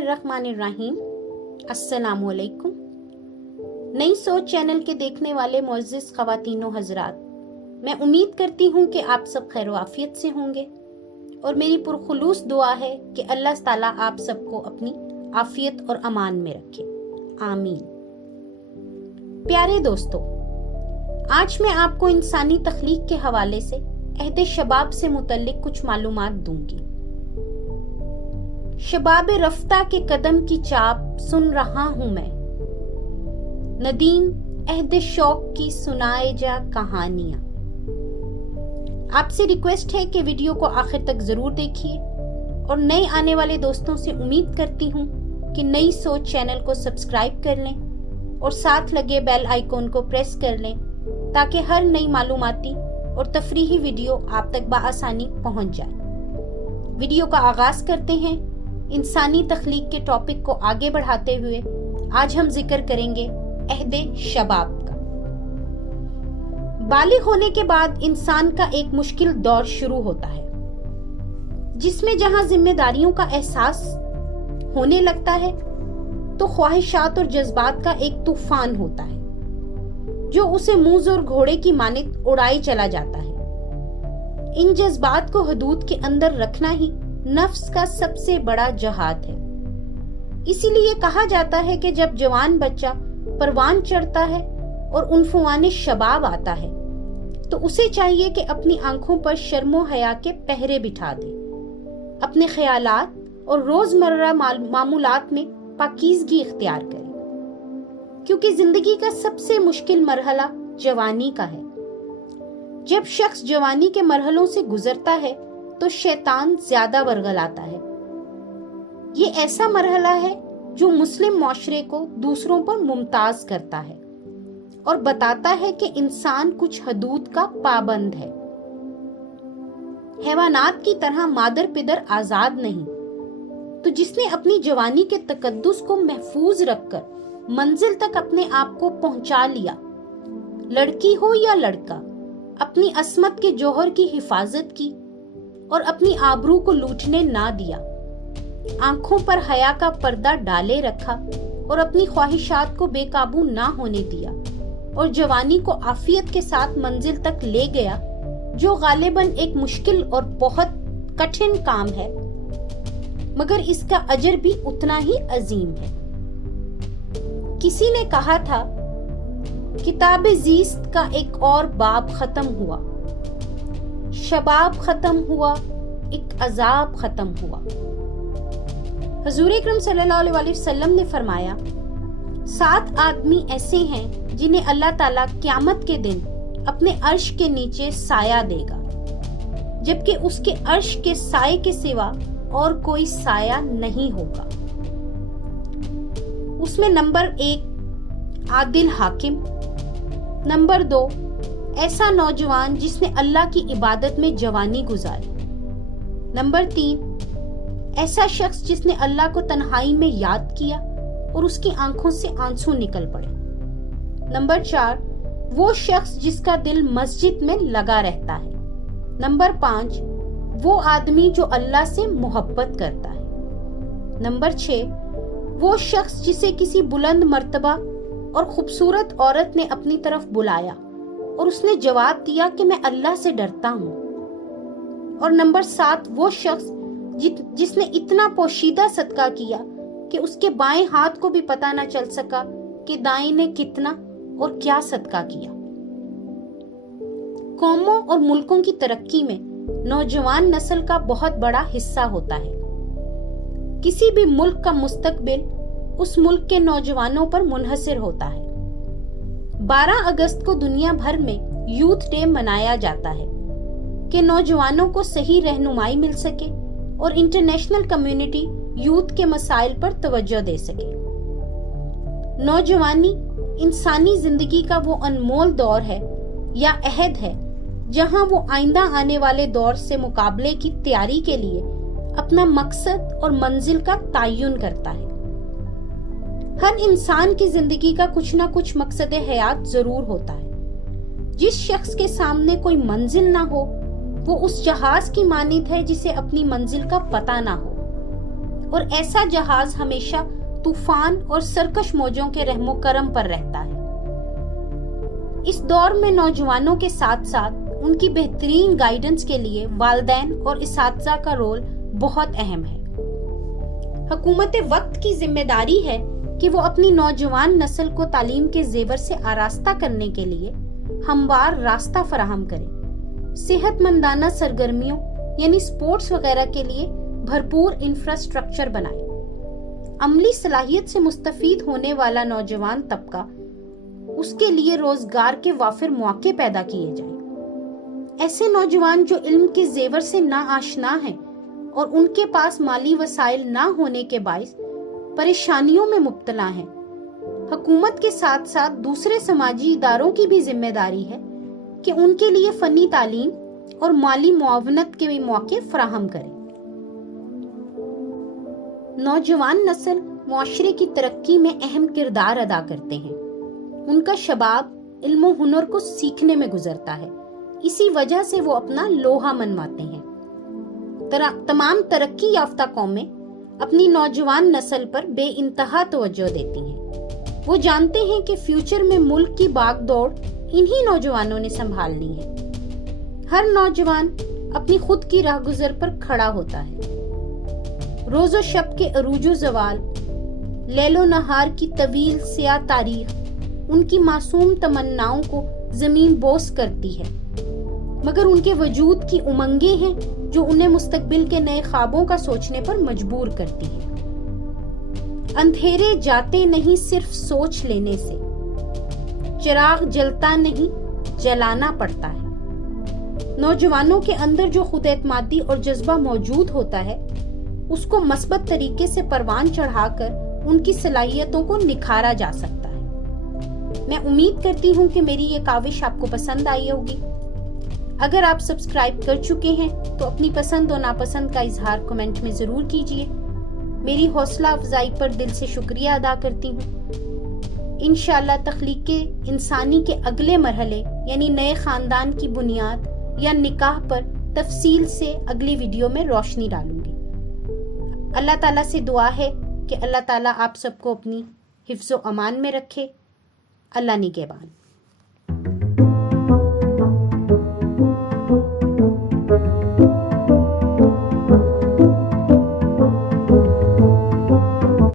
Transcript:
बिस्मिल्लाहिर्रहमानिर्रहीम। अस्सलामुअलैकुम। नई सोच चैनल के देखने वाले मुअज़्ज़िज़ ख़वातीनो हज़रात, मैं उम्मीद करती हूँ कि आप सब खैर आफियत से होंगे और मेरी पुरखुलूस दुआ है कि अल्लाह ताला आप सबको अपनी आफियत और अमान में रखे, आमीन। प्यारे दोस्तों, आज मैं आपको इंसानी तख्लीक के हवाले से अहद शबाब से मुतल्लिक कुछ मालूमात दूंगी। शबाब रफ्ता के कदम की चाप सुन रहा हूं मैं, नदीम अहद शौक की सुनाए जा कहानियां। आपसे रिक्वेस्ट है कि वीडियो को आखिर तक जरूर देखिए और नए आने वाले दोस्तों से उम्मीद करती हूं कि नई सोच चैनल को सब्सक्राइब कर लें और साथ लगे बेल आइकॉन को प्रेस कर लें ताकि हर नई मालूमाती और तफरीही वीडियो आप तक बआसानी पहुंच जाए। वीडियो का आगाज करते हैं। इंसानी तख्लीक के टॉपिक को आगे बढ़ाते हुए आज हम जिक्र करेंगे अहद शबाब का। बालिग होने के बाद इंसान का एक मुश्किल दौर शुरू होता है, जिसमें जहां जिम्मेदारियों का एहसास होने लगता है तो ख्वाहिशात और जज्बात का एक तूफान होता है जो उसे मूज और घोड़े की मानित उड़ाए चला जाता है। इन जज्बात को हदूद के अंदर रखना ही नफ्स का सबसे बड़ा जहाद है। इसीलिए कहा जाता है कि जब जवान बच्चा परवान चढ़ता है और उन्फुआन शबाब आता है तो उसे चाहिए कि अपनी आंखों पर शर्मो हया के पहरे बिठा दे, अपने ख्यालात और रोजमर्रा मामूलात में पाकीज़गी इख्तियार करे, क्योंकि जिंदगी का सबसे मुश्किल मरहला जवानी का है। जब शख्स जवानी के मरहलों से गुजरता है तो शैतान ज्यादा बरगलाता है। ये ऐसा मरहला है जो मुस्लिम मुआशरे को दूसरों पर मुमताज करता है और बताता है कि इंसान कुछ हदूद का पाबंद है। हैवानात की तरह मादर पिदर आजाद नहीं, तो जिसने अपनी जवानी के तकद्दुस को महफूज रखकर मंजिल तक अपने आप को पहुंचा लिया, लड़की हो या लड़का, अपनी अस्मत के जौहर की हिफाजत की और अपनी आबरू को लूटने ना दिया, आंखों पर हया का पर्दा डाले रखा और अपनी ख्वाहिशात को बेकाबू ना होने दिया और जवानी को आफियत के साथ मंजिल तक ले गया, जो गालिबन एक मुश्किल और बहुत कठिन काम है, मगर इसका अजर भी उतना ही अजीम है। किसी ने कहा था, किताब ज़ीस्त का एक और बाब खत्म हुआ, शबाब खत्म हुआ, एक अजाब खत्म हुआ। हुजूर अकरम सल्लल्लाहु अलैहि वसल्लम ने फरमाया, 7 आदमी ऐसे हैं जिन्हें अल्लाह ताला क़यामत के दिन अपने अर्श के नीचे साया देगा, जबकि उसके अर्श के साये के सिवा और कोई साया नहीं होगा। उसमें नंबर 1 आदिल हाकिम, नंबर 2 ऐसा नौजवान जिसने अल्लाह की इबादत में जवानी गुजारी, नंबर 3 ऐसा शख्स जिसने अल्लाह को तन्हाई में याद किया और उसकी आंखों से आंसू निकल पड़े, नंबर 4 वो शख्स जिसका दिल मस्जिद में लगा रहता है, नंबर 5 वो आदमी जो अल्लाह से मोहब्बत करता है, नंबर 6 वो शख्स जिसे किसी बुलंद मर्तबा और खूबसूरत औरत ने अपनी तरफ बुलाया और उसने जवाब दिया कि मैं अल्लाह से डरता हूँ, और नंबर 7 वो शख्स जिसने इतना पोशीदा सदका किया कि उसके बाएं हाथ को भी पता न चल सका कि दाएं ने कितना और क्या सदका किया। कौमों और मुल्कों की तरक्की में नौजवान नस्ल का बहुत बड़ा हिस्सा होता है। किसी भी मुल्क का मुस्तकबिल उस मुल्क के नौजवानों पर मुनहसर होता है। 12 अगस्त को दुनिया भर में यूथ डे मनाया जाता है कि नौजवानों को सही रहनुमाई मिल सके और इंटरनेशनल कम्युनिटी यूथ के मसाइल पर तवज्जो दे सके। नौजवानी इंसानी जिंदगी का वो अनमोल दौर है या अहद है जहां वो आइंदा आने वाले दौर से मुकाबले की तैयारी के लिए अपना मकसद और मंजिल का तयन करता है। हर इंसान की जिंदगी का कुछ ना कुछ मकसद हयात जरूर होता है। जिस शख्स के सामने कोई मंजिल ना हो वो उस जहाज की मानित है जिसे अपनी मंजिल का पता ना हो। اور ایسا جہاز ہمیشہ طوفان اور سرکش موجوں کے رحم و کرم پر رہتا ہے۔ اس دور میں نوجوانوں کے ساتھ ساتھ ان کی بہترین گائیڈنس کے لیے والدین اور اساتذہ کا رول بہت اہم ہے۔ حکومت وقت کی ذمہ داری ہے کہ وہ اپنی نوجوان نسل کو تعلیم کے زیور سے آراستہ کرنے کے لیے ہموار راستہ فراہم کرے، صحت مندانہ سرگرمیوں یعنی سپورٹس وغیرہ کے لیے بھرپور انفراسٹرکچر بنائے، عملی صلاحیت سے مستفید ہونے والا نوجوان طبقہ اس کے لیے روزگار کے وافر مواقع پیدا کیے جائیں۔ ایسے نوجوان جو علم کے زیور سے ناآشنا ہیں اور ان کے پاس مالی وسائل نہ ہونے کے باعث پریشانیوں میں مبتلا ہیں، حکومت کے ساتھ ساتھ دوسرے سماجی اداروں کی بھی ذمہ داری ہے کہ ان کے لیے فنی تعلیم اور مالی معاونت کے مواقع فراہم کریں۔ نوجوان نسل معاشرے کی ترقی میں اہم کردار ادا کرتے ہیں۔ ان کا شباب علم و ہنر کو سیکھنے میں گزرتا ہے، اسی وجہ سے وہ اپنا لوہا منواتے ہیں۔ تمام ترقی یافتہ قومیں اپنی نوجوان نسل پر بے انتہا توجہ دیتی ہیں۔ وہ جانتے ہیں کہ فیوچر میں ملک کی باغ دوڑ انہی نوجوانوں نے سنبھالنی ہے۔ ہر نوجوان اپنی خود کی راہ گزر پر کھڑا ہوتا ہے۔ روز و شب کے عروج و زوال، لیل و نہار کی طویل سیاہ تاریخ ان کی معصوم تمناؤں کو زمین بوس کرتی ہے، مگر ان کے وجود کی امنگیں ہیں جو انہیں مستقبل کے نئے خوابوں کا سوچنے پر مجبور کرتی ہیں۔ اندھیرے جاتے نہیں صرف سوچ لینے سے، چراغ جلتا نہیں جلانا پڑتا ہے۔ نوجوانوں کے اندر جو خود اعتمادی اور جذبہ موجود ہوتا ہے، اس کو مثبت طریقے سے پروان چڑھا کر ان کی صلاحیتوں کو نکھارا جا سکتا ہے۔ میں امید کرتی ہوں کہ میری یہ کاوش آپ کو پسند آئی ہوگی۔ اگر آپ سبسکرائب کر چکے ہیں تو اپنی پسند و ناپسند کا اظہار کمنٹ میں ضرور کیجیے۔ میری حوصلہ افزائی پر دل سے شکریہ ادا کرتی ہوں۔ انشاءاللہ تخلیق انسانی کے اگلے مرحلے یعنی نئے خاندان کی بنیاد یا نکاح پر تفصیل سے اگلی ویڈیو میں روشنی ڈالوں گی۔ اللہ تعالیٰ سے دعا ہے کہ اللہ تعالیٰ آپ سب کو اپنی حفظ و امان میں رکھے۔ اللہ نگہبان۔